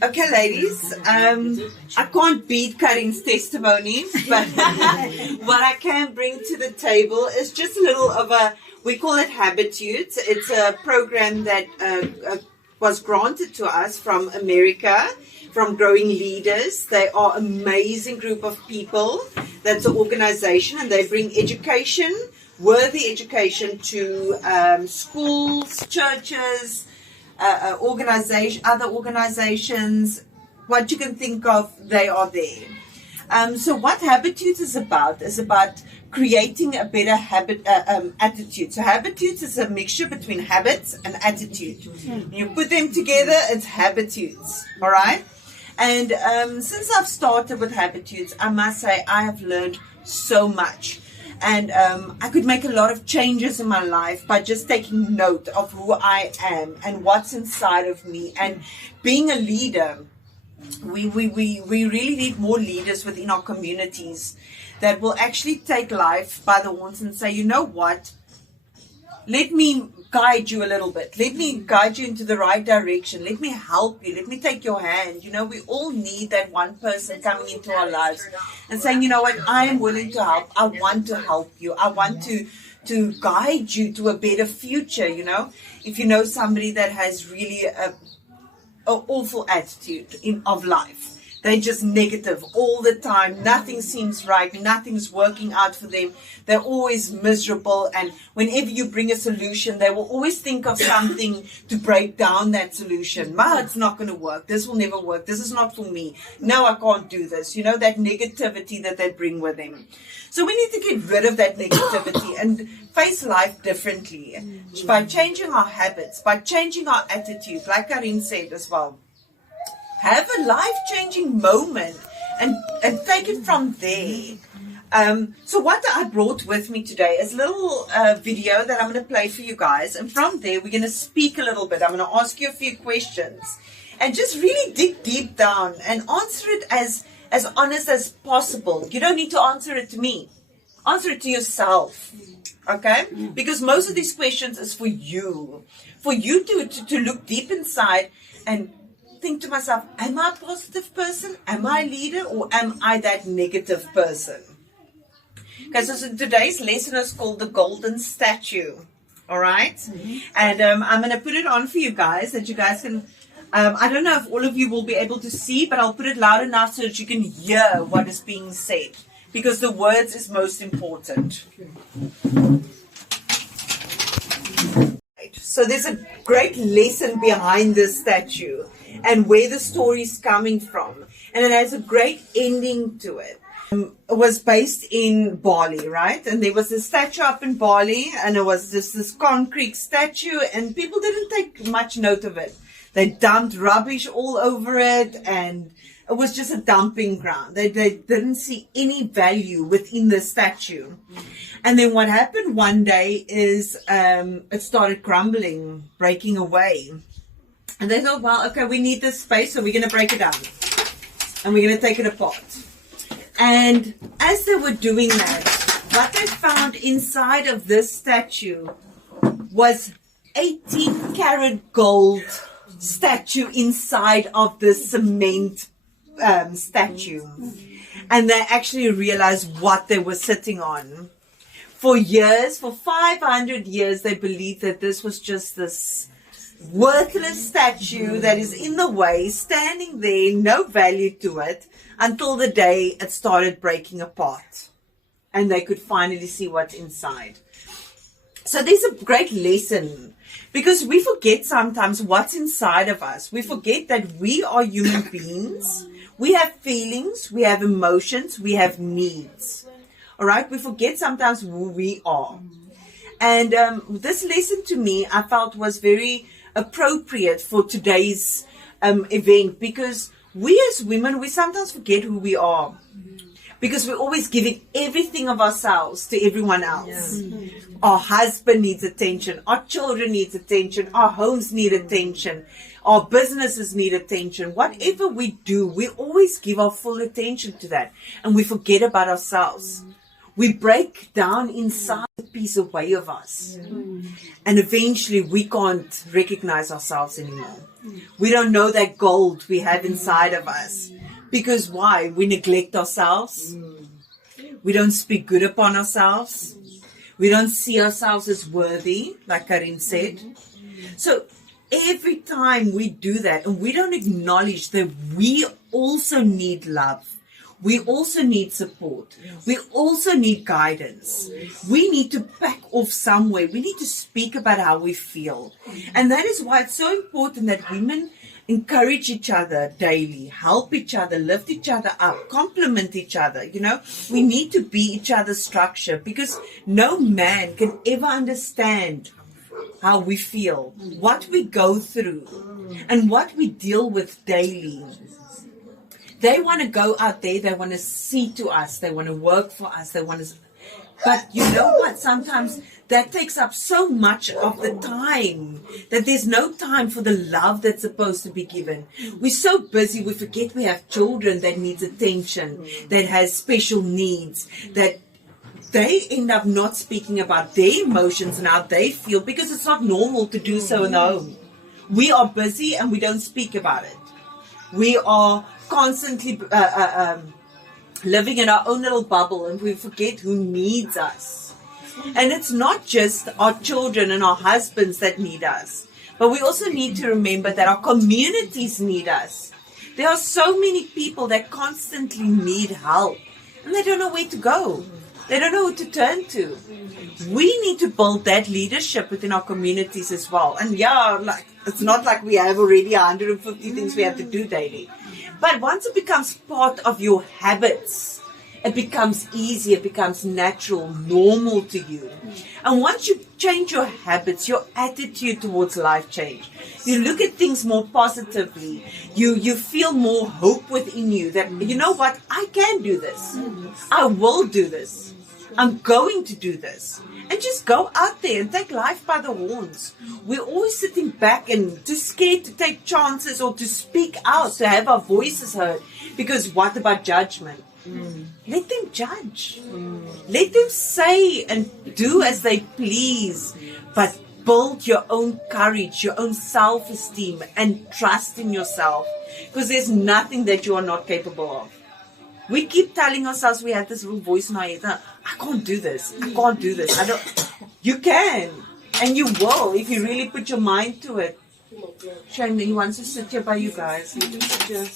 Okay, ladies, I can't beat Karin's testimony, but what I can bring to the table is just a little of we call it Habitudes. It's a program that was granted to us from America, from Growing Leaders. They are an amazing group of people. That's an organization, and they bring education, worthy education to schools, churches, other organizations, what you can think of, they are there. So what Habitudes is about creating a better attitude. So Habitudes is a mixture between habits and attitude. You put them together, it's Habitudes, all right? And since I've started with Habitudes, I must say I have learned so much. And I could make a lot of changes in my life by just taking note of who I am and what's inside of me. And being a leader, we really need more leaders within our communities that will actually take life by the horns and say, you know what? Let me guide you a little bit. Let me guide you into the right direction. Let me help you. Let me take your hand. You know, we all need that one person coming into our lives and saying, you know what, I am willing to help. I want to help you. I want to guide you to a better future, you know. If you know somebody that has really an awful attitude of life, they're just negative all the time. Nothing seems right. Nothing's working out for them. They're always miserable. And whenever you bring a solution, they will always think of something to break down that solution. It's not going to work. This will never work. This is not for me. No, I can't do this. You know, that negativity that they bring with them. So we need to get rid of that negativity and face life differently by changing our habits, by changing our attitude, like Karin said as well. Have a life-changing moment and take it from there. So what I brought with me today is a little video that I'm going to play for you guys. And from there, we're going to speak a little bit. I'm going to ask you a few questions. And just really dig deep down and answer it as honest as possible. You don't need to answer it to me. Answer it to yourself. Okay? Because most of these questions is for you. For you to look deep inside and think to myself, am I a positive person? Am I a leader? Or am I that negative person? Okay, so today's lesson is called the golden statue. All right? And I'm going to put it on for you guys that you guys can, I don't know if all of you will be able to see, but I'll put it loud enough so that you can hear what is being said. Because the words is most important. So there's a great lesson behind this statue and where the story is coming from. And it has a great ending to it. It was based in Bali, right? And there was a statue up in Bali, and it was just this concrete statue, and people didn't take much note of it. They dumped rubbish all over it, and it was just a dumping ground. They didn't see any value within the statue. And then what happened one day is it started crumbling, breaking away. And they thought, well, okay, we need this space, so we're going to break it down. And we're going to take it apart. And as they were doing that, what they found inside of this statue was 18-karat gold statue inside of the cement statue. And they actually realized what they were sitting on. For years, for 500 years, they believed that this was just this worthless statue that is in the way, standing there, no value to it, until the day it started breaking apart. And they could finally see what's inside. So there's a great lesson, because we forget sometimes what's inside of us. We forget that we are human beings. We have feelings, we have emotions, we have needs. All right, we forget sometimes who we are. And this lesson to me, I felt was very appropriate for today's event, because we as women, we sometimes forget who we are. Because we're always giving everything of ourselves to everyone else. Yeah. Our husband needs attention. Our children need attention. Our homes need attention. Our businesses need attention. Whatever we do, we always give our full attention to that. And we forget about ourselves. we break down inside a piece of way of us. And eventually we can't recognize ourselves anymore. We don't know that gold we have inside of us. Because why? We neglect ourselves. We don't speak good upon ourselves. We don't see ourselves as worthy, like Karin said. So every time we do that and we don't acknowledge that we also need love, we also need support, we also need guidance, we need to back off somewhere, we need to speak about how we feel. And that is why it's so important that women encourage each other daily, help each other, lift each other up, compliment each other. You know, we need to be each other's structure, because no man can ever understand how we feel, what we go through, and what we deal with daily. They want to go out there, they want to see to us, they want to work for us, they want to... But you know what? Sometimes that takes up so much of the time that there's no time for the love that's supposed to be given. We're so busy, we forget we have children that needs attention, that has special needs, that they end up not speaking about their emotions and how they feel, because it's not normal to do so in the home. We are busy and we don't speak about it. We are constantly living in our own little bubble, and we forget who needs us. And it's not just our children and our husbands that need us, but we also need to remember that our communities need us. There are so many people that constantly need help, and they don't know where to go. They don't know who to turn to. We need to build that leadership within our communities as well. And yeah, like, it's not like we have already 150 things we have to do daily. But once it becomes part of your habits, it becomes easy, it becomes natural, normal to you. And once you change your habits, your attitude towards life change. You look at things more positively. You feel more hope within you that, you know what, I can do this. I will do this. I'm going to do this. And just go out there and take life by the horns. We're always sitting back and too scared to take chances or to speak out, to have our voices heard. Because what about judgment? Let them judge. Let them say and do as they please. But build your own courage, your own self-esteem, and trust in yourself. Because there's nothing that you are not capable of. We keep telling ourselves, we have this little voice in our head, I can't do this, I can't do this. You can, and you will, if you really put your mind to it. Shane, he wants to sit here by you guys. You can sit here.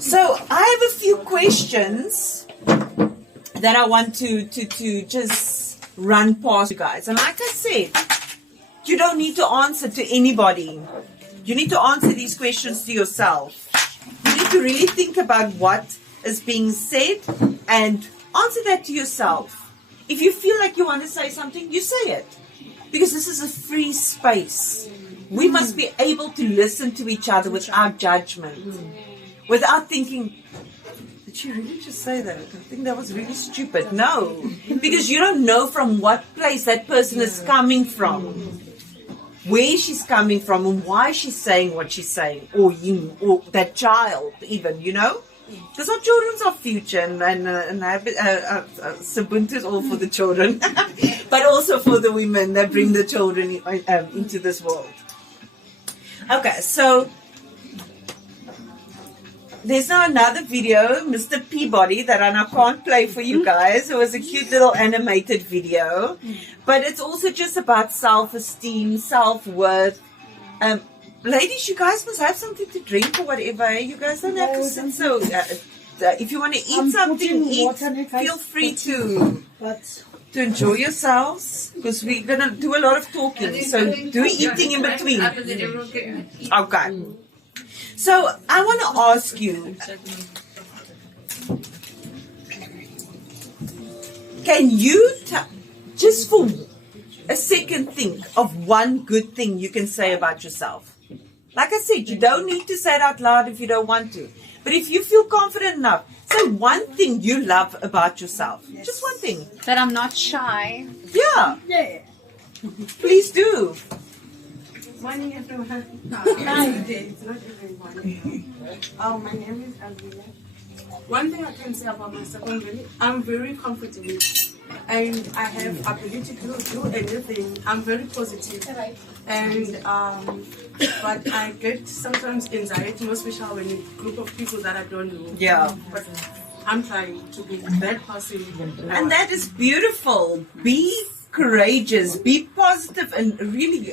So, I have a few questions that I want to just run past you guys. And like I said, you don't need to answer to anybody. You need to answer these questions to yourself. You need to really think about what is being said and answer that to yourself. If you feel like you want to say something, you say it. Because this is a free space. We must be able to listen to each other without judgment. Without thinking, did she really just say that? I think that was really stupid. No. Because you don't know from what place that person is coming from. Where she's coming from and why she's saying what she's saying, or that child even, you know, because our children's our future, and Ubuntu is all for the children, but also for the women that bring the children into this world. Okay, so there's now another video, Mr. Peabody, that I now can't play for you guys. It was a cute little animated video. But it's also just about self-esteem, self-worth. Ladies, you guys must have something to drink or whatever. You guys don't have to sit so... if you want to eat something, eat. Feel free to enjoy yourselves. Because we're going to do a lot of talking. So do eating in between. Okay. So I want to ask you, can you just for a second think of one good thing you can say about yourself? Like I said, you don't need to say it out loud if you don't want to. But if you feel confident enough, say one thing you love about yourself. Yes. Just one thing. That I'm not shy. Yeah. Please do. Morning, everyone. It's not everyone. Oh, my name is Alvila. One thing I can say about myself, I'm very confident, and I have ability to do anything. I'm very positive, and but I get sometimes anxiety, most especially when a group of people that I don't know. Yeah. But I'm trying to be that person. And that is beautiful. Be courageous, be positive, and really,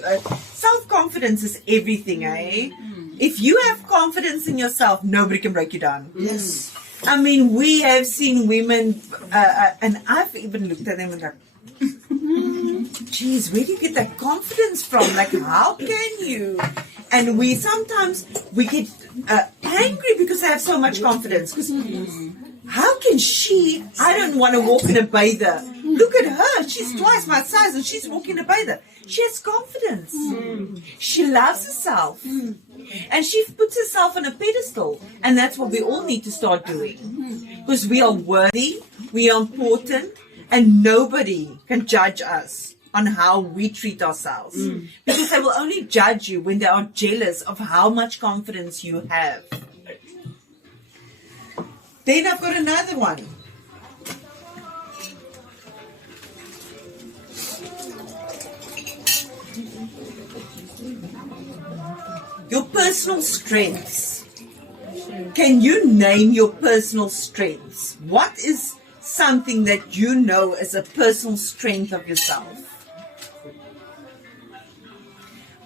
self-confidence is everything, eh? If you have confidence in yourself, nobody can break you down. Yes. I mean, we have seen women, and I've even looked at them and like, geez, where do you get that confidence from? Like, how can you? And we sometimes get angry because they have so much confidence. Because how can she? I don't want to walk in a bather. Look at her. She's twice my size and she's walking in a bather. She has confidence. She loves herself. And she puts herself on a pedestal. And that's what we all need to start doing. Because we are worthy, we are important, and nobody can judge us on how we treat ourselves. Because they will only judge you when they are jealous of how much confidence you have. Then I've got another one. Your personal strengths. Can you name your personal strengths? What is something that you know as a personal strength of yourself?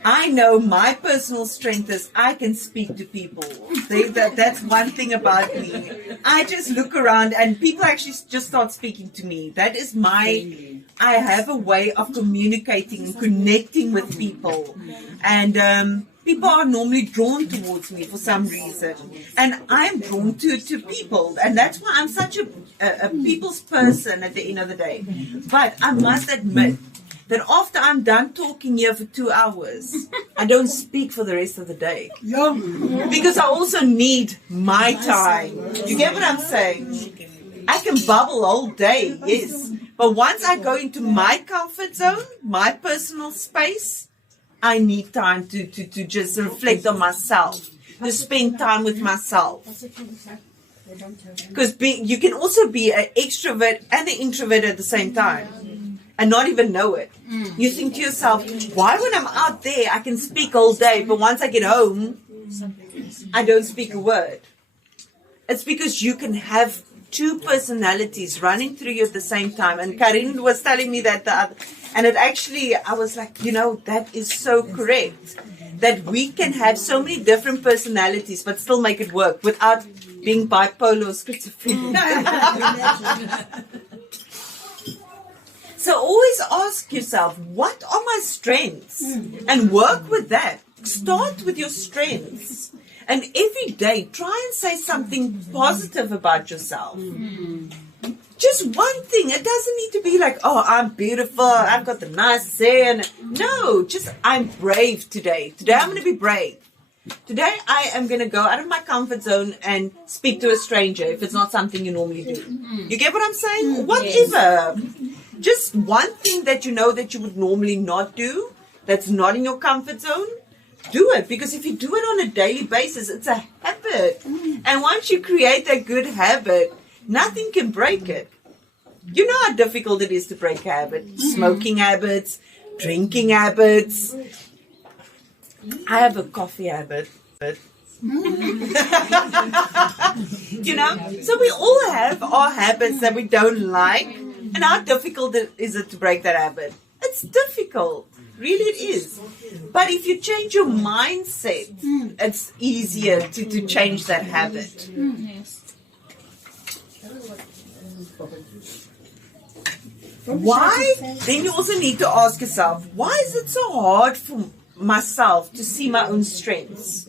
I know my personal strength is I can speak to people. That's one thing about me. I just look around and people actually just start speaking to me. That is I have a way of communicating and connecting with people. And people are normally drawn towards me for some reason. And I'm drawn to people. And that's why I'm such a people's person at the end of the day. But I must admit that after I'm done talking here for 2 hours, I don't speak for the rest of the day. Because I also need my time. You get what I'm saying? I can bubble all day, yes. But once I go into my comfort zone, my personal space, I need time to just reflect on myself, to spend time with myself. Because you can also be an extrovert and an introvert at the same time and not even know it. You think to yourself, why when I'm out there I can speak all day, but once I get home, I don't speak a word? It's because you can have two personalities running through you at the same time. And Karin was telling me that and it actually, I was like, that is so correct. That we can have so many different personalities but still make it work without being bipolar or schizophrenic. So always ask yourself, what are my strengths? And work with that. Start with your strengths. And every day, try and say something positive about yourself. Just one thing. It doesn't need to be like, oh, I'm beautiful, I've got the nice hair. No, just I'm brave today. Today I'm going to be brave. Today I am going to go out of my comfort zone and speak to a stranger if it's not something you normally do. You get what I'm saying? Whatever. Just one thing that you know that you would normally not do, that's not in your comfort zone, do it. Because if you do it on a daily basis, it's a habit. And once you create that good habit, nothing can break it. You know how difficult it is to break a habit. Smoking habits, drinking habits. I have a coffee habit. So we all have our habits that we don't like. And how difficult is it to break that habit? It's difficult. Really it is. But if you change your mindset, it's easier to change that habit. Why? Then you also need to ask yourself, why is it so hard for myself to see my own strengths?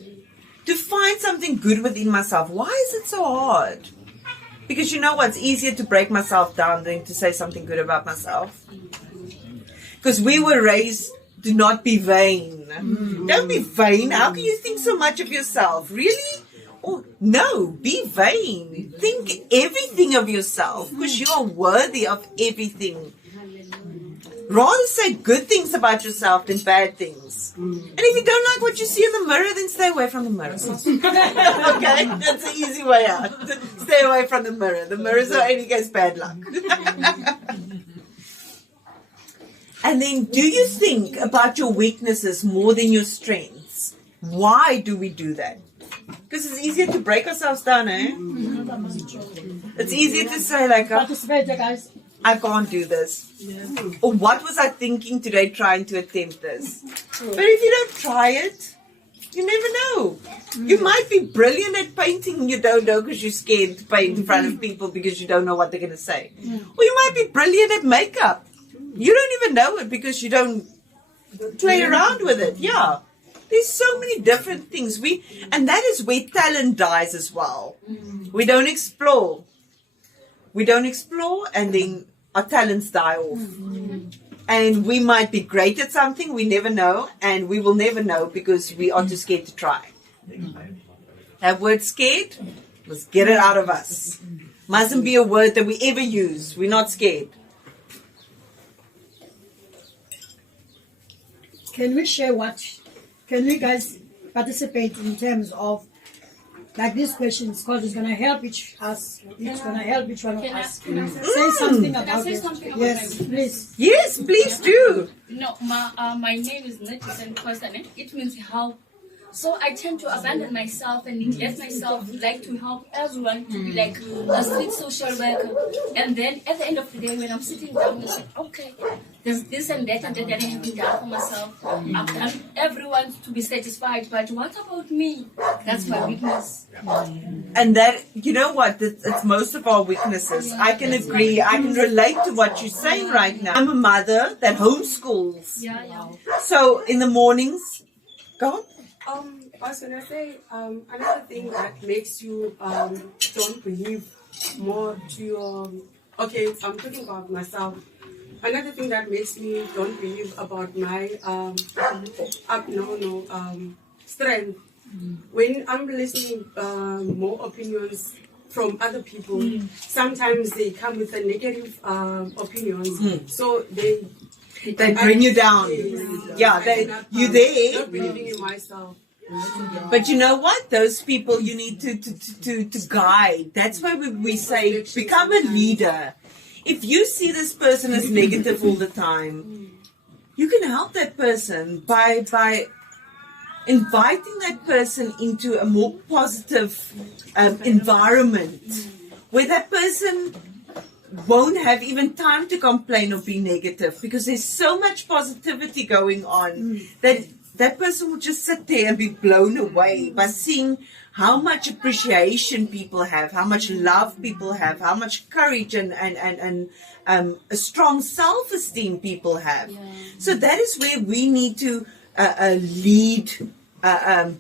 To find something good within myself. Why is it so hard? Because you know what's easier to break myself down than to say something good about myself. Because we were raised to not be vain. Don't be vain. How can you think so much of yourself? Really? Oh, no, be vain. Think everything of yourself because you are worthy of everything. Rather say good things about yourself than bad things. And if you don't like what you see in the mirror, then stay away from the mirror. Okay? That's the easy way out. Stay away from the mirror. The mirror only gives bad luck. And then, do you think about your weaknesses more than your strengths? Why do we do that? Because it's easier to break ourselves down, eh? It's easier to say, like, I can't do this. Or what was I thinking today trying to attempt this? But if you don't try it, you never know. You might be brilliant at painting and you don't know because you're scared to paint in front of people because you don't know what they're going to say. Or you might be brilliant at makeup. You don't even know it because you don't play around with it. Yeah. There's so many different things. And that is where talent dies as well. We don't explore. And then our talents die off. And we might be great at something, we never know, and we will never know because we are too scared to try. That word scared, let's get it out of us. Mustn't be a word that we ever use. We're not scared. Can we guys participate in terms of like these questions, because it's going to help each one of us. Say something about it. Yes, please. Yes, please do. No, my name is not the same person. It means help. So I tend to abandon myself and neglect myself, like to help everyone to be like a street social worker. And then at the end of the day, when I'm sitting down, I say, okay, there's this and that that I haven't done for myself. I've done everyone to be satisfied, but what about me? That's my weakness. And that, you know what, it's most of our weaknesses. I can agree. I can relate to what you're saying right now. I'm a mother that homeschools. Yeah. So in the mornings, go on. I was gonna say another thing that makes you don't believe more to your. Okay, I'm talking about myself. Another thing that makes me don't believe about my strength. When I'm listening more opinions from other people, sometimes they come with a negative opinions. So they bring you down. You're there. Not believing in myself. But you know what? Those people you need to guide. That's why we say become a leader. If you see this person as negative all the time, you can help that person by inviting that person into a more positive environment where that person won't have even time to complain or be negative, because there's so much positivity going on that person will just sit there and be blown away by seeing how much appreciation people have, how much love people have, how much courage and a strong self-esteem people have. So that is where we need to lead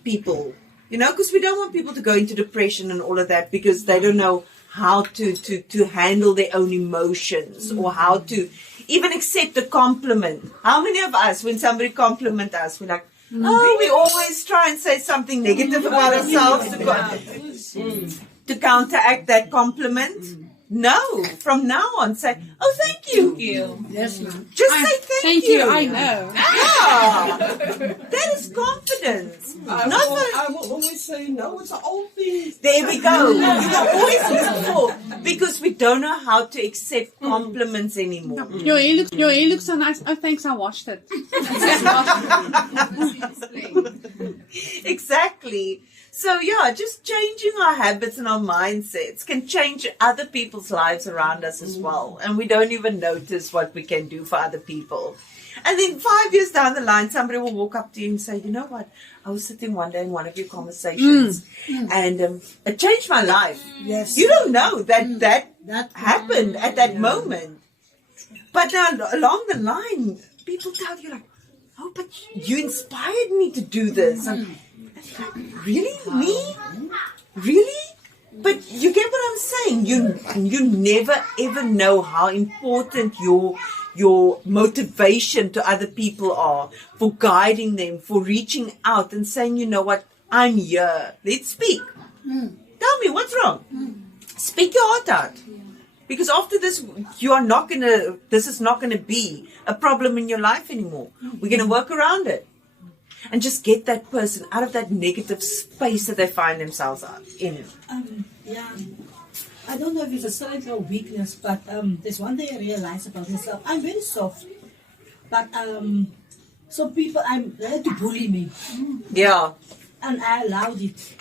people, because we don't want people to go into depression and all of that because they don't know how to handle their own emotions or how to even accept a compliment. How many of us, when somebody compliments us, we're like, we always try and say something negative about ourselves to counteract that compliment? No, from now on, say, oh, thank you. Yes, ma'am. Just say thank you. I know. Yeah. That is confidence. I will always say, no, it's an old thing. There we go. You will always look for, because we don't know how to accept compliments anymore. Your hair looks so nice. Oh, thanks, I washed it. Exactly. So just changing our habits and our mindsets can change other people's lives around us as well. And we don't even notice what we can do for other people. And then 5 years down the line, somebody will walk up to you and say, you know what? I was sitting one day in one of your conversations and it changed my life. Yes. You don't know that happened at that moment. But now along the line, people tell you like, oh, but you inspired me to do this. And really? Me? Really? But you get what I'm saying? You never ever know how important your motivation to other people are, for guiding them, for reaching out and saying, you know what, I'm here. Let's speak. Tell me what's wrong. Speak your heart out. Because after this, this is not gonna be a problem in your life anymore. We're gonna work around it. And just get that person out of that negative space that they find themselves in. Yeah. I don't know if it's a strength or weakness, but there's one thing I realized about myself. I'm very soft. But some people, they like to bully me. Yeah. And I allowed it.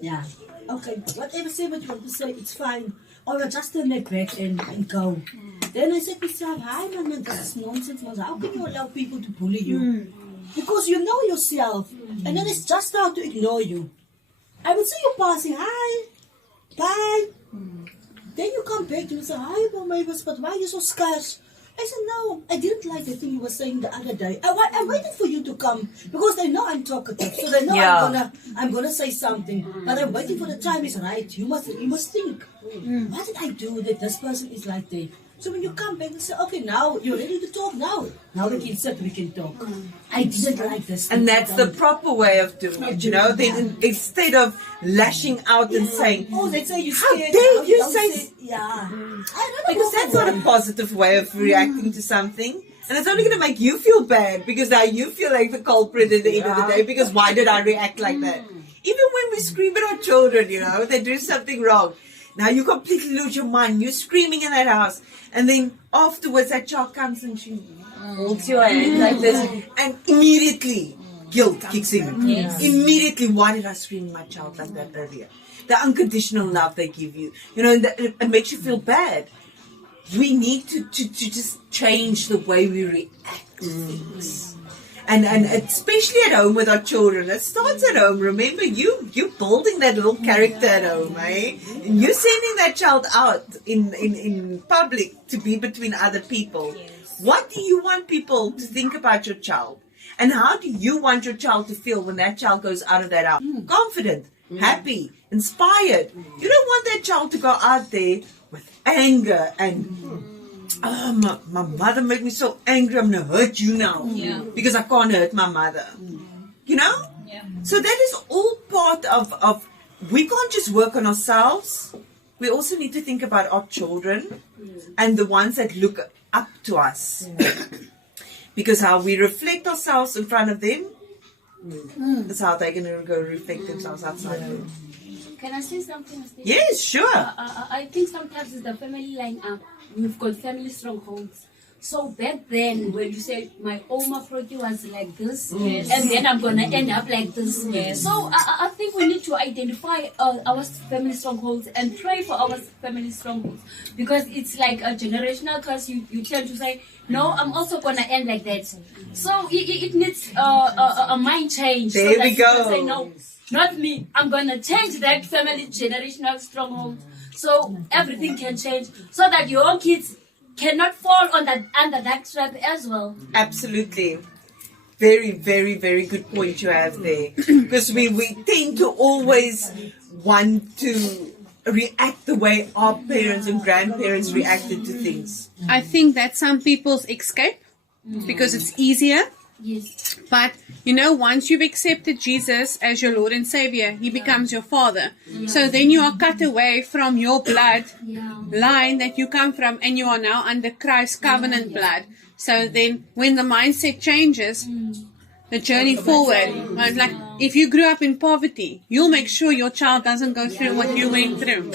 Yeah. Okay, whatever say what you want to say, it's fine. Or I just turn my back and go. Then I said to myself, hi man, this is nonsense. Man. How can you allow people to bully you? Because you know yourself. And then it's just how to ignore you. I would see you passing, hi, bye. Then you come back to me and say, hi, but why are you so scarce? I said, no, I didn't like the thing you were saying the other day. I'm waiting for you to come because they know I'm talkative. So they know I'm gonna say something. But I'm waiting for the time is right. You must think. What did I do that this person is like that? So when you come back and say, okay, now you're ready to talk now. Now we can sit, we can talk. I didn't like this. And that's the proper way of doing it, you know. Then instead of lashing out and saying, oh, they say you how scared. dare you say, yeah. because that's not a positive way of reacting to something. And it's only going to make you feel bad because now you feel like the culprit at the end of the day because why did I react like that? Even when we scream at our children, you know, they do something wrong. Now you completely lose your mind. You're screaming in that house. And then afterwards that child comes and she holds your hand like this. And immediately guilt kicks in. Yes. Immediately, why did I scream at my child like that earlier? The unconditional love they give you. You know, and it makes you feel bad. We need to just change the way we react to things. And especially at home with our children. It starts at home. Remember, you're building that little character at home, eh? And you're sending that child out in public to be between other people. Yes. What do you want people to think about your child? And how do you want your child to feel when that child goes out of that house? Confident, happy, inspired. You don't want that child to go out there with anger and... Oh, my mother made me so angry, I'm going to hurt you now. Yeah. Because I can't hurt my mother. You know? Yeah. So that is all part of we can't just work on ourselves. We also need to think about our children and the ones that look up to us. Because how we reflect ourselves in front of them, that's how they're going to go reflect themselves outside. Can I say something? Yes, sure. I think sometimes it's the family line up. We've got family strongholds. So back then, when you say my Oma Froti was like this, and then I'm gonna end up like this. Yes. So I think we need to identify our family strongholds and pray for our family strongholds, because it's like a generational curse. You tend to say, no, I'm also gonna end like that. So it needs a mind change. There so we go. You can say, no, not me. I'm gonna change that family generational stronghold. So everything can change, so that your own kids cannot fall under that trap as well. Absolutely. Very, very, very good point you have there. Because we tend to always want to react the way our parents and grandparents reacted to things. I think that's some people's escape because it's easier. Yes. But, you know, once you've accepted Jesus as your Lord and Savior, He becomes your Father. Yeah. So then you are cut away from your blood line that you come from, and you are now under Christ's covenant blood. So then when the mindset changes, the journey forward, like if you grew up in poverty, you'll make sure your child doesn't go through what you went through.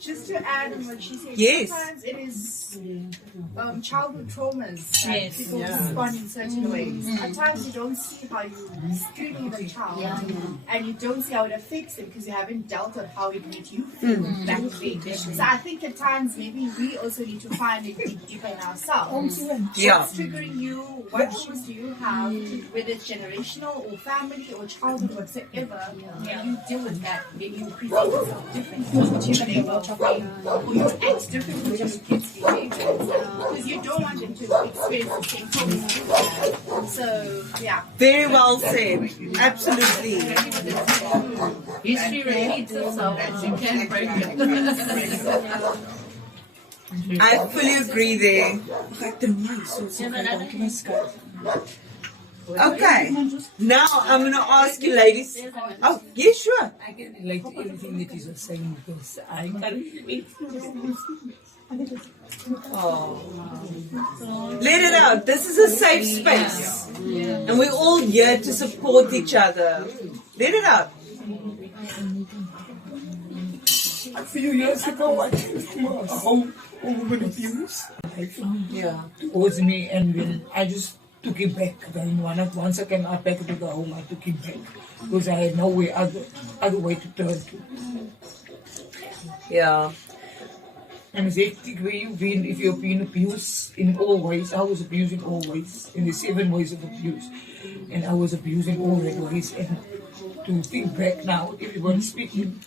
Just to add on what she said, sometimes it is childhood traumas that people respond in certain ways. At times you don't see how you're screaming at a child, and you don't see how it affects them because you haven't dealt with how it made you feel back then. So I think at times maybe we also need to find it deeper in ourselves. What's triggering you? What issues do you have, whether it's generational or family or childhood whatsoever? And you deal with that, maybe you present yourself differently to your or you act differently with your kids' behaviors because you don't want them to experience the same things you have. So, yeah. Very well said. Absolutely. History repeats itself, and you can't break it. I fully agree there. Okay. Now I'm going to ask you, ladies. Oh, yeah, sure. I can relate to everything that you were saying because I can't relate. Oh. Let it out. This is a safe space. And we're all here to support each other. Let it out. A few years ago, I came to a home with abuse. Yeah. Towards me, and when I just took him back. Then once I came back to the home, I took him back because I had no way other way to turn to. Yeah. And it's hectic where you've been, if you've been abused in all ways. I was abused in all ways, in the 7 ways of abuse. And I was abused in all that ways. And to think back now, everyone speaking,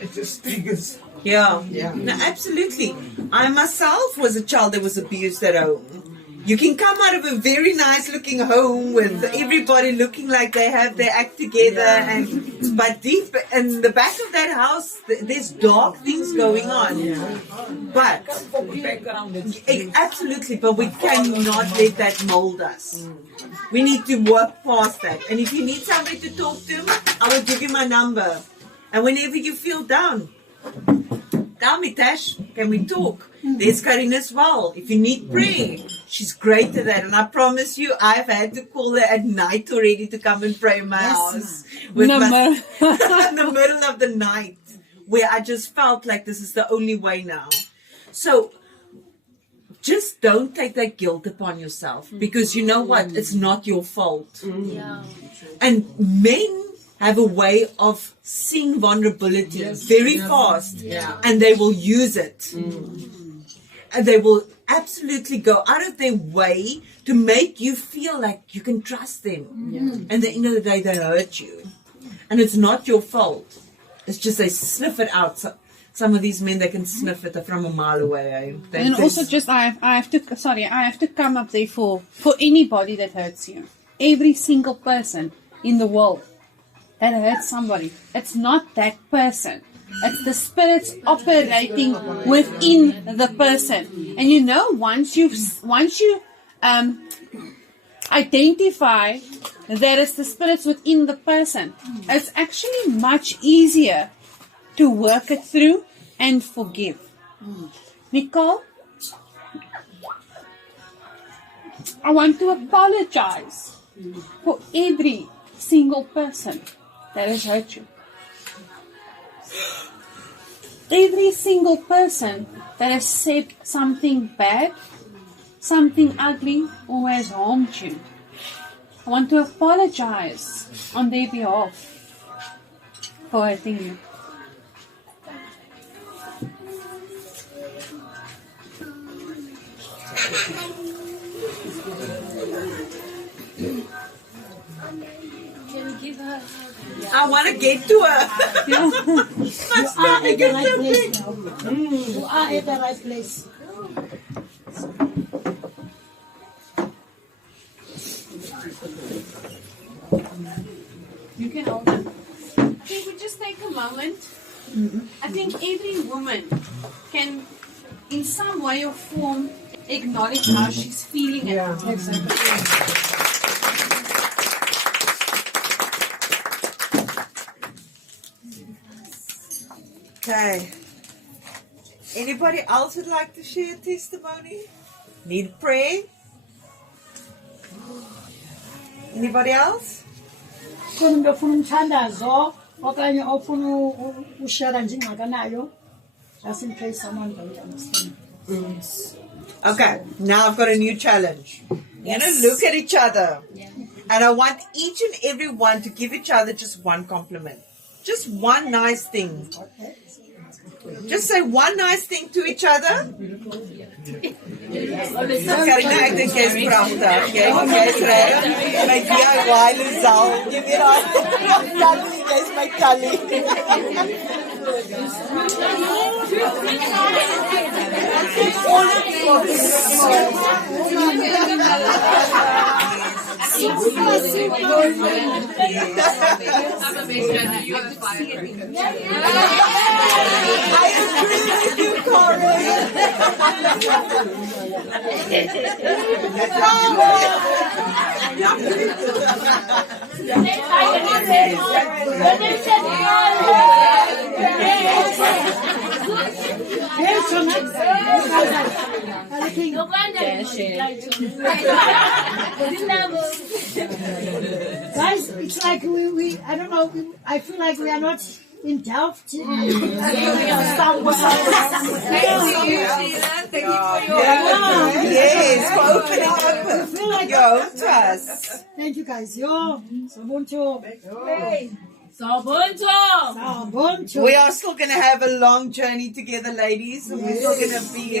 it just triggers. Yeah. No, absolutely. I myself was a child that was abused at home. You can come out of a very nice looking home with everybody looking like they have their act together, but deep in the back of that house, there's dark things going on. But absolutely, but we cannot let that mold us. We need to work past that. And if you need somebody to talk to, I will give you my number. And whenever you feel down, tell me, Tash, can we talk? There's Karin as well. If you need prayer, she's great at that. And I promise you, I've had to call her at night already to come and pray in my house. In the middle of the night, where I just felt like this is the only way now. So just don't take that guilt upon yourself. Because you know what? It's not your fault. And men have a way of seeing vulnerability very fast, and they will use it. And they will absolutely go out of their way to make you feel like you can trust them. And at the end of the day, they hurt you. And it's not your fault. It's just they sniff it out. So, some of these men, they can sniff it from a mile away. And also just, I have to come up there for anybody that hurts you. Every single person in the world that hurts somebody. It's not that person. It's the spirits operating within the person. And you know, once you identify that it's the spirits within the person, it's actually much easier to work it through and forgive. Nicole, I want to apologize for every single person that has hurt you. Every single person that has said something bad, something ugly, or has harmed you. I want to apologize on their behalf for hurting you. Can we give her? I want to get to her. You are at the right place now. You are at the right place. You can hold it. Okay, we just take a moment. I think every woman can, in some way or form, acknowledge how she's feeling. Okay. Anybody else would like to share a testimony? Need prayer? Anybody else? Khona ufuna umthandazo okanye ofuna ushare njengaka nayo, just in case someone don't understand. Okay, now I've got a new challenge. You're going to look at each other. And I want each and every one to give each other just one compliment. Just one nice thing. Just say one nice thing to each other. Karina, ek dink jy's pragtig. Jy's reg. My DIY Lizal. Jy weet al. Jy's my Kali. I agree with you, Corin. Hey, Shona. Looking. Guys, it's like we I don't know, I feel like we are not in Delft. Yes, for opening up your home to us. Thank you guys. Yo, Sabuncho. Sabuncho. We are still going to have a long journey together, ladies. We're still going to be.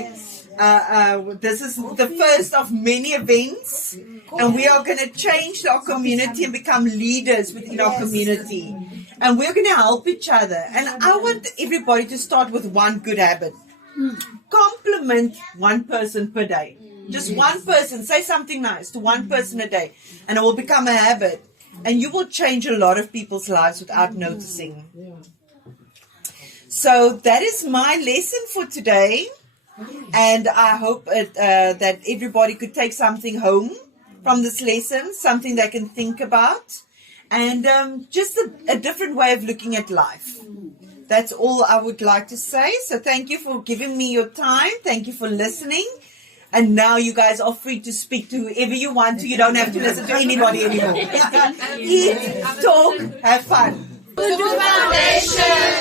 This is the first of many events, and we are going to change our community and become leaders within our community. And we're going to help each other. And I want everybody to start with one good habit. Compliment one person per day. Just one person. Say something nice to one person a day, and it will become a habit. And you will change a lot of people's lives without noticing. So that is my lesson for today. And I hope that everybody could take something home from this lesson, something they can think about, and just a different way of looking at life. That's all I would like to say. So thank you for giving me your time. Thank you for listening. And now you guys are free to speak to whoever you want to. You don't have to listen to anybody anymore. Eat, talk, have fun. Foundation.